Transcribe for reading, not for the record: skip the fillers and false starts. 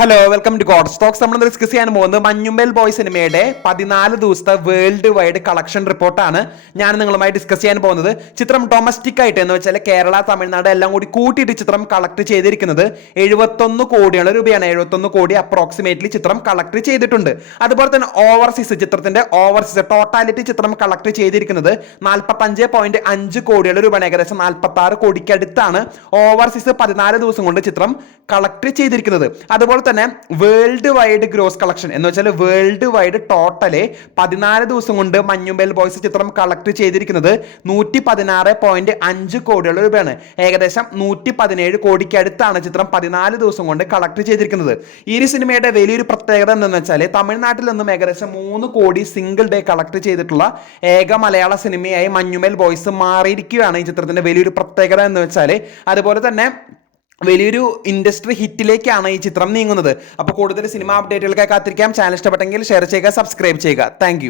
Hello welcome to god stocks. നമ്മൾ discuss ചെയ്യാൻ പോകുന്നത് മഞ്ഞുമ്മേൽ ബോയ് സിനിമയുടെ 14 ദിവസത്തെ വേൾഡ് വൈഡ് കളക്ഷൻ റിപ്പോർട്ടാണ് ഞാൻ നിങ്ങളുമായി ഡിസ്കസ് ചെയ്യാൻ പോകുന്നത്. ചിത്രം ഡൊമസ്റ്റിക് ആയിട്ട് എന്ന് വെച്ചാൽ കേരള, തമിഴ്നാട് എല്ലാം കൂടി കൂട്ടിയിട്ട് ചിത്രം കളക്ട് ചെയ്തിരിക്കുന്നത് 71 കോടിയാണ് രൂപയാണ്. 71 കോടി അപ്രോക്സിമേറ്റ്ലി ചിത്രം കളക്ട് ചെയ്തിട്ടുണ്ട്. അതുപോലെ തന്നെ ഓവർസീസ് ചിത്രത്തിന്റെ ഓവർസീസ് ടോട്ടാലിറ്റി ചിത്രം കളക്ട് ചെയ്തിരിക്കുന്നത് 45.5 കോടിയുള്ള രൂപയാണ്. ഏകദേശം 46 കോടിക്ക് അടുത്താണ് ഓവർസീസ് 14 ദിവസം കൊണ്ട് ചിത്രം കളക്ട് ചെയ്തിരിക്കുന്നത്. അതുപോലെ തന്നെ വേൾഡ് വൈഡ് ഗ്രോസ് കളക്ഷൻ എന്ന് വെച്ചാൽ വേൾഡ് വൈഡ് ടോട്ടല് 14 ദിവസം കൊണ്ട് മഞ്ഞുമ്മേൽ ബോയ്സ് ചിത്രം കളക്ട് ചെയ്തിരിക്കുന്നത് 116.5 കോടിയുള്ള രൂപയാണ്. ഏകദേശം 117 കോടിക്ക് അടുത്താണ് ചിത്രം 14 ദിവസം കൊണ്ട് കളക്ട് ചെയ്തിരിക്കുന്നത്. ഈ ഒരു സിനിമയുടെ വലിയൊരു പ്രത്യേകത എന്താണെന്ന് വെച്ചാൽ തമിഴ്നാട്ടിൽ നിന്നും ഏകദേശം 3 കോടി സിംഗിൾ ഡേ കളക്ട് ചെയ്തിട്ടുള്ള ഏക മലയാള സിനിമയായി മഞ്ഞുമ്മേൽ ബോയ്സ് മാറിയിരിക്കുകയാണ്. ഈ ചിത്രത്തിന്റെ വലിയൊരു പ്രത്യേകത എന്ന് വെച്ചാൽ അതുപോലെ തന്നെ വലിയൊരു ഇൻഡസ്ട്രി ഹിറ്റിലേക്കാണ് ഈ ചിത്രം നീങ്ങുന്നത്. അപ്പോൾ കൂടുതൽ സിനിമ അപ്ഡേറ്റുകൾക്കായി കാത്തിരിക്കാം. ചാനൽ ഇഷ്ടപ്പെട്ടെങ്കിൽ ഷെയർ ചെയ്യുക, സബ്സ്ക്രൈബ് ചെയ്യുക. താങ്ക്